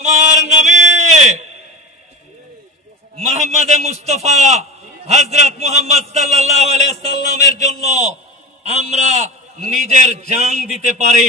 আমার নবী মুহাম্মদ মুস্তাফা হযরত মুহাম্মদ সাল্লাল্লাহু আলাইহি ওয়াসাল্লামের জন্য আমরা নিজের জান দিতে পারি।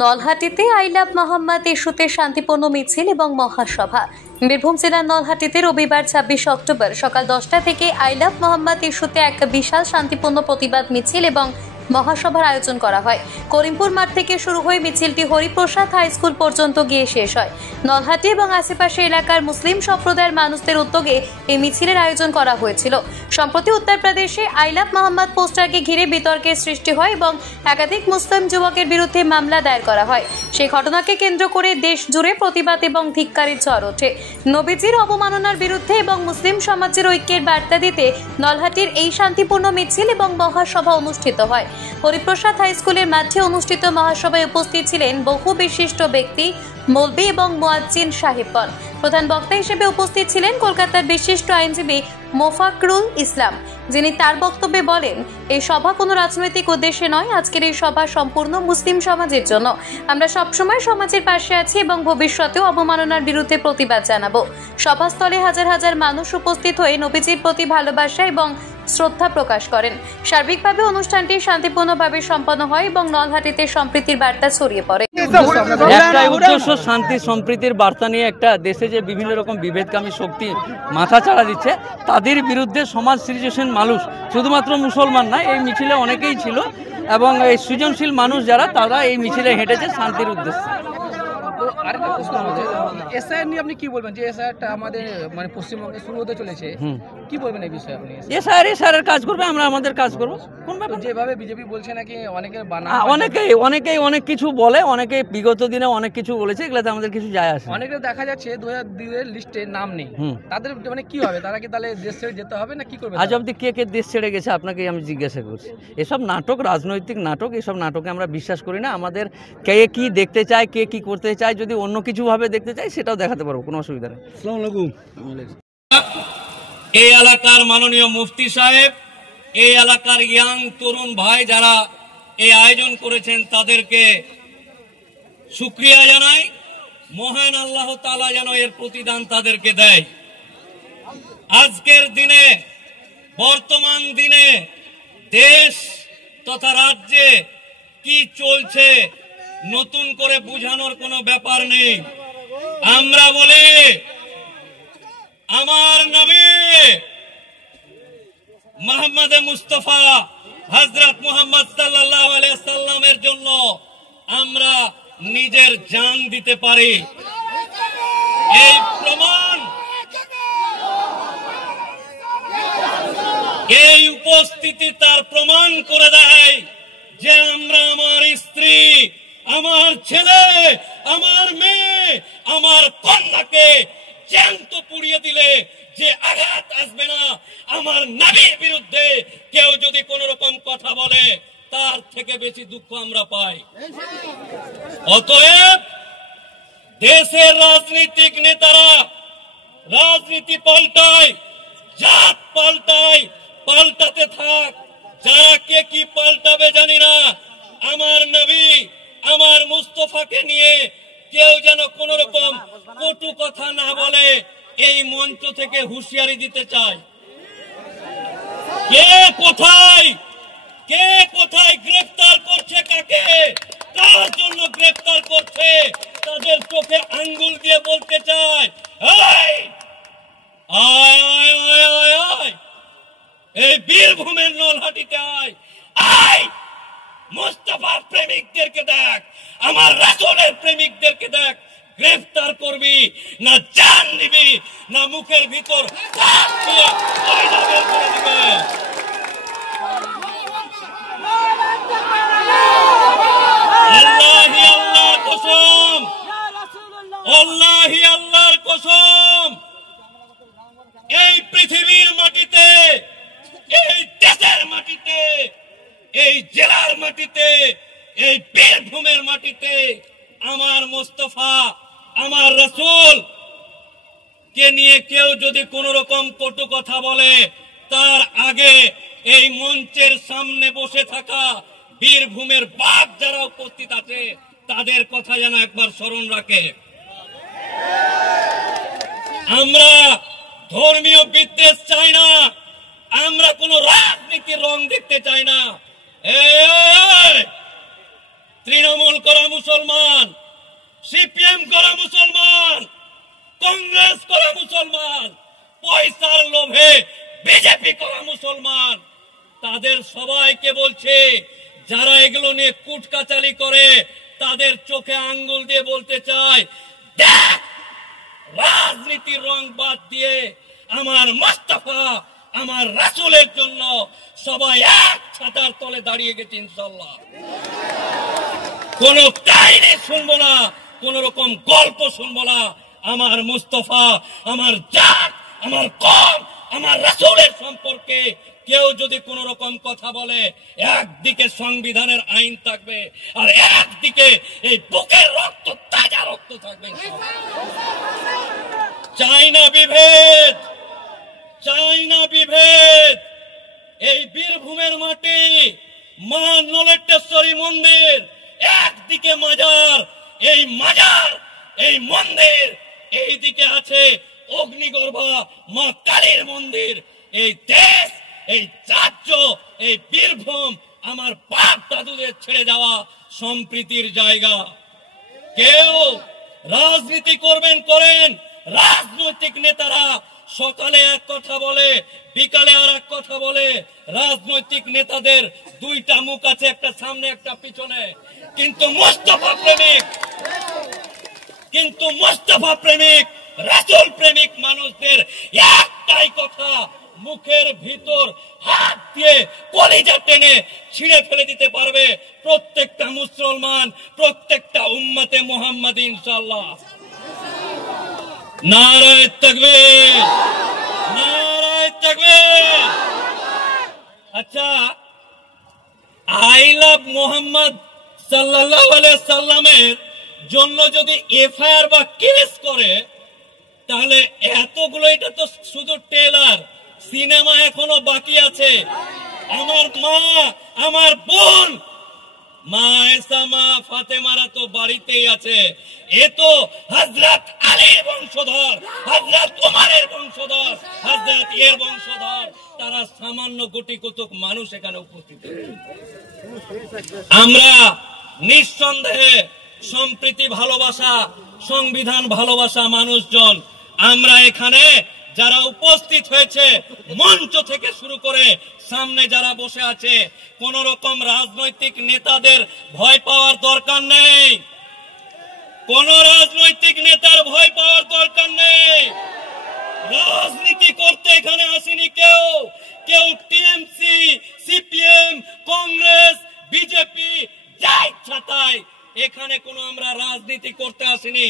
নলহাটিতে আই লাভ মোহাম্মদ ইস্যুতে শান্তিপূর্ণ মিছিল এবং মহাসভা। বীরভূম জেলার নলহাটিতে রবিবার 26 অক্টোবর সকাল 10টা থেকে আই লাভ মোহাম্মদ ইস্যুতে এক বিশাল শান্তিপূর্ণ প্রতিবাদ মিছিল এবং মহাসভার আয়োজন করা হয়। করিমপুর মাঠ থেকে শুরু হয়ে মিছিলটি হরিপ্রসাদ হাই স্কুল পর্যন্ত গিয়ে শেষ হয়। নলহাটি এবং আশেপাশে এলাকার মুসলিম সম্প্রদায়ের মানুষদের উদ্যোগে এই মিছিলের আয়োজন করা হয়েছিল। সম্প্রতি উত্তরপ্রদেশে আই লাভ মোহাম্মদ পোস্টারকে ঘিরে বিতর্কের সৃষ্টি হয় এবং একাধিক মুসলিম যুবকের বিরুদ্ধে মামলা দায়ের করা হয়। সেই ঘটনাকে কেন্দ্র করে দেশ জুড়ে প্রতিবাদ এবং ধিক্কারের ঝড় ওঠে। নবীজির অবমাননার বিরুদ্ধে এবং মুসলিম সমাজের ঐক্যের বার্তা দিতে নলহাটির এই শান্তিপূর্ণ মিছিল এবং মহাসভা অনুষ্ঠিত হয়। হরিপ্রসাদ হাই স্কুলের মাঠে অনুষ্ঠিত মহাসভায় উপস্থিত ছিলেন বহু বিশিষ্ট ব্যক্তি, মৌলবি এবং মুয়াজ্জিন সাহেবগণ। প্রধান বক্তা হিসেবে উপস্থিত ছিলেন কলকাতার বিশিষ্ট আইনজীবী মোফাকরুল ইসলাম, যিনি তার বক্তব্যে বলেন, এই সভা কোনো রাজনৈতিক উদ্দেশ্যে নয়। আজকের এই সভা সম্পূর্ণ মুসলিম সমাজের জন্য। আমরা সবসময় সমাজের পাশে আছি এবং ভবিষ্যতেও অবমাননার বিরুদ্ধে প্রতিবাদ জানাবো। সভাস্থলে হাজার হাজার মানুষ উপস্থিত হয়ে নবীজির প্রতি ভালোবাসা এবং শ্রদ্ধা প্রকাশ করেন। সার্বিকভাবে অনুষ্ঠানটি শান্তিপূর্ণভাবে সম্পন্ন হয় এবং নলহাটিতে সম্প্রীতির বার্তা ছড়িয়ে পড়ে। একটাই উদ্দেশ্য, শান্তি সম্প্রীতির বার্তা নিয়ে একটা দেশে যে বিভিন্ন রকম বিভেদকামী শক্তি মাথা চাড়া দিচ্ছে তাদের বিরুদ্ধে সমাজ সৃজনশীল মানুষ, শুধুমাত্র মুসলমান না, এই মিছিলে অনেকেই ছিল এবং এই সৃজনশীল মানুষ যারা তারা এই মিছিলে হেঁটেছে শান্তির উদ্দেশ্যে। আরেকটা প্রশ্ন হচ্ছে, এসআইআর নিয়ে আপনি কি বলবেন? যে এসআইআরটা আমাদের মানে পশ্চিমবঙ্গে শুরু হতে চলেছে, কি বলবেন এই বিষয়ে আপনি? এসআইআর কাজ করবে, আমরা আমাদের কাজ করবো। কোন ব্যাপার? যেভাবে বিজেপি বলছে নাকি অনেকেই অনেক কিছু বলে, অনেকে বিগত দিনে অনেক কিছু বলেছে, এগুলোতে আমাদের কিছু যায় আসে। অনেকে দেখা যাচ্ছে 2002 এর লিস্টে নাম নেই, তাদের মানে কি হবে? তারা কি তাহলে দেশ ছেড়ে যেতে হবে না কি করবে? আজ অব্দি কে কে দেশ ছেড়ে গেছে আপনাকে আমি জিজ্ঞাসা করছি? এসব নাটক, রাজনৈতিক নাটক, এসব নাটকে আমরা বিশ্বাস করি না। আমাদের কে কি দেখতে চায়, কে কি করতে চায়, যদি অন্য কিছু ভাবে দেখতে চাই সেটাও দেখাতে পারবো, কোনো অসুবিধা নেই। এই এলাকার মাননীয় মুফতি সাহেব, এই এলাকার ইয়াং তরুণ ভাই যারা এই আয়োজন করেছেন তাদেরকে শুকরিয়া জানাই। মহান আল্লাহ তাআলা যেন এর প্রতিদান তাদেরকে দেয়। আজকের দিনে, বর্তমান দিনে দেশ তথা রাজ্যে কি চলছে নতুন করে বুঝানোর কোনো ব্যাপার নেই। আমরা বলি আমার নবী মুহাম্মদ মুস্তাফা হযরত মুহাম্মদ সাল্লাল্লাহু আলাইহি ওয়াসাল্লামের জন্য আমরা নিজের জান দিতে পারি। এই প্রমাণ, এই উপস্থিতি তার প্রমাণ করে দেয় যে আমরা আমার স্ত্রী, আমার ছেলে, আমার মেয়ে, আমার কন্যাকে জ্যান্ত পুড়িয়ে দিলে যে আঘাত আসবে না, আমার নবীর বিরুদ্ধে কেউ যদি কোন রকম কথা বলে তার থেকে বেশি দুঃখ আমরা পাই। অতএব দেশের রাজনৈতিক নেতারা রাজনীতি পাল্টায়, জাত পাল্টায়, পাল্টাতে থাক। যারা কে কি পাল্টাবে জানি না। আমার নবী, আমার মুস্তাফাকে নিয়ে কেউ যেন কোন রকম কটু কথা না বলে, এই মঞ্চ থেকে হুঁশিয়ারি দিতে চাই। কে কোথায় গ্রেফতার করছে, কাকে, কার জন্য গ্রেফতার করছে, তাদের চোখে আঙ্গুল দিয়ে বলতে চায়, এই বীরভূমের নলহাটিতে আয়, মুস্তাফার প্রেমিকদেরকে দেখ, আমার রাসূলের প্রেমিকদেরকে দেখ। গ্রেফতার করবি না জান নিবি, না মুখের ভিতর আল্লাহর কসম, এই পৃথিবীর মাটিতে, এই দেশের মাটিতে, এই জেলার মাটিতে, এই বীরভূমের মাটিতে আমার মুস্তাফা, আমার রাসূল কে নিয়ে কেউ যদি কোন রকম কটু কথা বলে, তার আগে এই মঞ্চের সামনে বসে থাকা বীরভূমের বাপ যারা উপস্থিত আছে তাদের কথা যেন একবার স্মরণ রাখে। আমরা ধর্মীয় বিদ্বেষ চাই না, আমরা কোন রাজনীতির রং দেখতে চাই না। তৃণমূল করা মুসলমান, সিপিএম করা মুসলমান, কংগ্রেস করা মুসলমান, পয়সার লোভে বিজেপি করা মুসলমান, তাদের সবাইকে বলছে, যারা এগুলো নিয়ে কুটকাচালি করে তাদের চোখে আঙ্গুল দিয়ে বলতে চায়, দেখ রাজনীতির রং বাদ দিয়ে আমার মুস্তাফা, আমার রাসূলের জন্য সবাই এক ছাতার তলে দাঁড়িয়ে গেছে ইনশাআল্লাহ। কোন কাহিনী শুনবো না, কোন রকম গল্প শুনবো না। আমার মুস্তাফা, আমার জাত, আমার কওম, আমার রাসূলের সম্পর্কে কেউ যদি কোন রকম কথা বলে, একদিকে সংবিধানের আইন থাকবে আর একদিকে এই বুকের রক্ত, তাজা রক্ত থাকবে। চাই না বিভেদ, চাই না বিভেদ। এই বীরভূমের মাটি, মা নলেটেশ্বরী মন্দির, একদিকে মাজার, এই মাজার, এই মন্দির, এইদিকে আছে অগ্নিগর্ভা মা কালীর মন্দির। এই দেশ, এই রাজ্য, এই বীরভূম আমার বাপ দাদুদের ছেড়ে যাওয়া সম্প্রীতির জায়গা। কেউ রাজনীতি করবেন করেন, রাজনৈতিক নেতারা সকালে এক কথা বলে, বিকালে আর এক কথা বলে। রাজনৈতিক নেতাদের দুইটা মুখ আছে, একটা সামনে একটা পিছনে। কিন্তু মুস্তাফা প্রেমিক, রাসূল প্রেমিক মানুষদের একটাই কথা, মুখের ভিতর হাত দিয়ে কলিজা টেনে ছিঁড়ে ফেলে দিতে পারবে প্রত্যেকটা মুসলমান, প্রত্যেকটা উম্মতে মুহাম্মাদি ইনশাআল্লাহ। নারায়ে তাকবীর, নারায়ে তাকবীর। আচ্ছা, আই লাভ মোহাম্মদ সাল্লাল্লাহু আলাইহি সাল্লামের জন্য যদি এফআইআর বা কেস করে, তাহলে এতগুলো, এটা তো শুধু ট্রেলার, সিনেমা এখনো বাকি আছে। আমার মা, আমার বোন, মা আয়েশা, মা ফাতেমারা তো বাড়িতেই আছে। এ তো হযরত আলীর বংশধর, হযরত উমরের বংশধর, হযরত এর বংশধর। তারা সামান্য কোটি কতক মানুষ এখানে উপস্থিত। আমরা নিঃসন্দেহে সম্প্রীতি ভালোবাসা, সংবিধান ভালোবাসা মানুষজন, আমরা এখানে যারা উপস্থিত হয়েছে, মঞ্চ থেকে শুরু করে সামনে যারা বসে আছে, কোন রকম রাজনৈতিক নেতাদের ভয় পাওয়ার দরকার নেই। কোন রাজনৈতিক নেতার ভয় পাওয়ার দরকার নেই। রাজনীতি করতে এখানে আসেনি কেউ। কেউ টিএমসি, সিপিএম, কংগ্রেস, বিজেপি, যা ইচ্ছা তাই। এখানে কোনো আমরা রাজনীতি করতে আসিনি।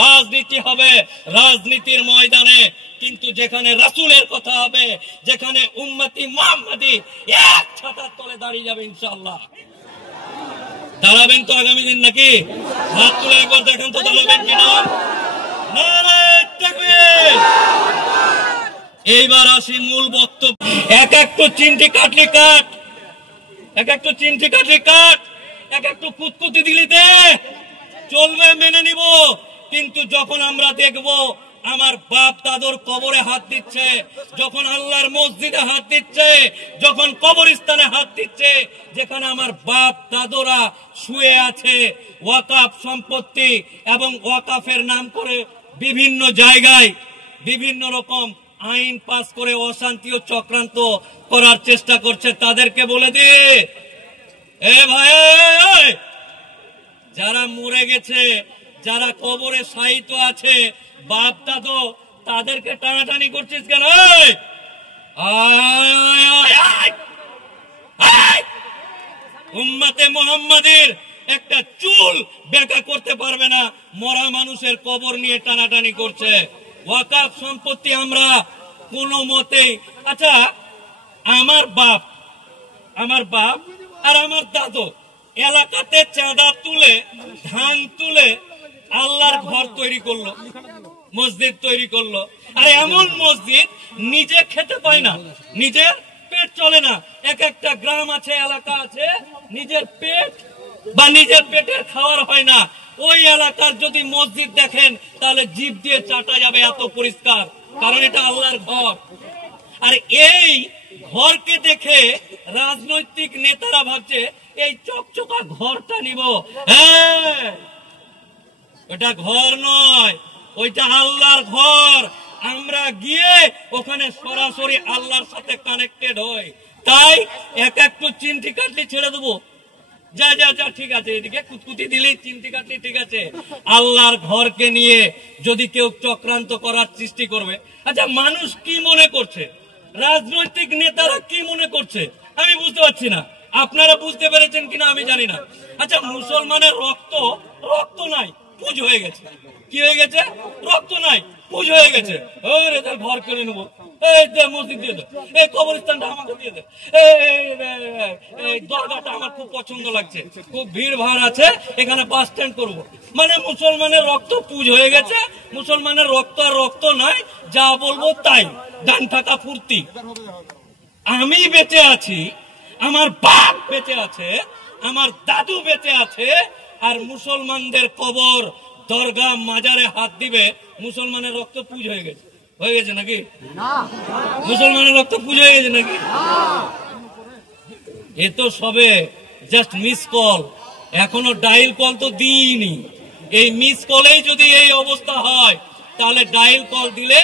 রাজনীতি হবে রাজনীতির ময়দানে, কিন্তু যেখানে রাসূলের কথা হবে, যেখানে উম্মতি মুহাম্মাদি এক ছাতার তলে দাঁড়িয়ে যাবে ইনশাআল্লাহ। দাঁড়াবেন তো আগামী দিন নাকি? হাত তুলে একবার দেখেন তো দাঁড়াবেন কিনা। নারায়ে তাকবীর। এইবার আসি মূল বক্তব্য। এক একটু চিমটি কাটলি কাট, এক একটু চিমটি কাটলি কাট, এক একটু কুতকুতি দিলি দে, চলবে, মেনে নিব। কিন্তু যখন আমরা দেখব আমার বাপ দাদুর কবরে হাত দিচ্ছে, যখন আল্লাহর মসজিদে হাত দিচ্ছে, যখন কবরস্থানে হাত দিচ্ছে, যেখানে আমার বাপ দাদুরা শুয়ে আছে, ওয়াকাফ সম্পত্তি এবং ওয়াকাফের নাম করে বিভিন্ন জায়গায় বিভিন্ন রকম আইন পাস করে অশান্তি ও চক্রান্ত করার চেষ্টা করছে, তাদেরকে বলে দে, এ ভাই, যারা মরে গেছে, যারা কবরে শায়িত আছে, বাপ দাদু, তাদেরকে টানাটানি করছিস কেন? উম্মতে মুহাম্মাদির একটা চুল বেঁকা করতে পারবে না, মরা মানুষের কবর নিয়ে টানাটানি করছে। ওয়াকাফ সম্পত্তি আমরা কোনো মতেই, আচ্ছা, আমার বাপ আর আমার দাদু এলাকাতে চাঁদা তুলে, ধান তুলে আল্লাহর ঘর তৈরি করলো, মসজিদ তৈরি করলো। আর এমন মসজিদ নিজে খেতে পায় না, নিজের পেট চলে না। এক একটা গ্রাম আছে, এলাকা আছে, নিজের পেট বা নিজের পেটের খাওয়ার হয় না, ওই এলাকার যদি মসজিদ দেখেন তাহলে জিভ দিয়ে চাটা যাবে, এত পরিষ্কার, কারণ এটা আল্লাহর ঘর। আর এই ঘরকে দেখে রাজনৈতিক নেতারা ভাবছে এই চকচকা ঘরটা নিব। হ্যাঁ, ওটা ঘর নয়, ওইটা আল্লাহর ঘর। আমরা গিয়ে ওখানে সরাসরি আল্লাহর সাথে কানেক্টেড হই। তাই এক একটু চিমটি কাটলি ছেড়ে দেবো, যা যা যা ঠিক আছে, এদিকে কুতকুতি দিলি, চিমটি কাটলি, ঠিক আছে। আল্লাহর ঘরকে নিয়ে যদি কেউ চক্রান্ত করার সৃষ্টি করবে, আচ্ছা মানুষ কি মনে করছে, রাজনৈতিক নেতারা কি মনে করছে আমি বুঝতে পারছি না। আপনারা বুঝতে পেরেছেন কিনা আমি জানি না। আচ্ছা, মুসলমানের রক্ত রক্ত নাই, পুজ হয়ে গেছে। কি হয়ে গেছে? রক্ত নাই, পুজ হয়ে গেছে। ওরে তার ঘর করে নেবো, এই দে মসজিদ দিয়ে দে, এই কবরস্থানটা আমাকে দিয়ে দে, এই দরগাটা আমার খুব পছন্দ লাগছে, খুব ভিড় ভাড় আছে, এখানে বাস স্ট্যান্ড করবো। মানে মুসলমানের রক্ত পুজ হয়ে গেছে, মুসলমানের রক্ত আর রক্ত নাই, যা বলবো তাই, ডান থাকা ফুর্তি। আমি বেঁচে আছি, আমার বাপ বেঁচে আছে, আমার দাদু বেঁচে আছে, আর মুসলমানদের কবর, দরগা, মাজারে হাত দিবে, মুসলমানের রক্ত পুজ হয়ে গেছে। হয়ে গেছে নাকি? মুসলমানের রক্ত পুজ হয়ে গেছে নাকি? এ তো সবে জাস্ট মিস কল, এখনো ডায়াল কল তো দিইনি। এই মিস কলেই যদি এই অবস্থা হয়, তাহলে ডায়াল কল দিলে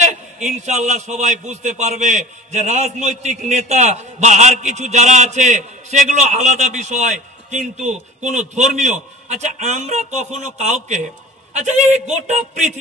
ইনশাল্লাহ সবাই বুঝতে পারবে যে রাজনৈতিক নেতা বা আর কিছু যারা আছে সেগুলো আলাদা বিষয়, কিন্তু কোন ধর্মীয়, আচ্ছা আমরা কখনো কাউকে, আচ্ছা এই গোটা পৃথিবী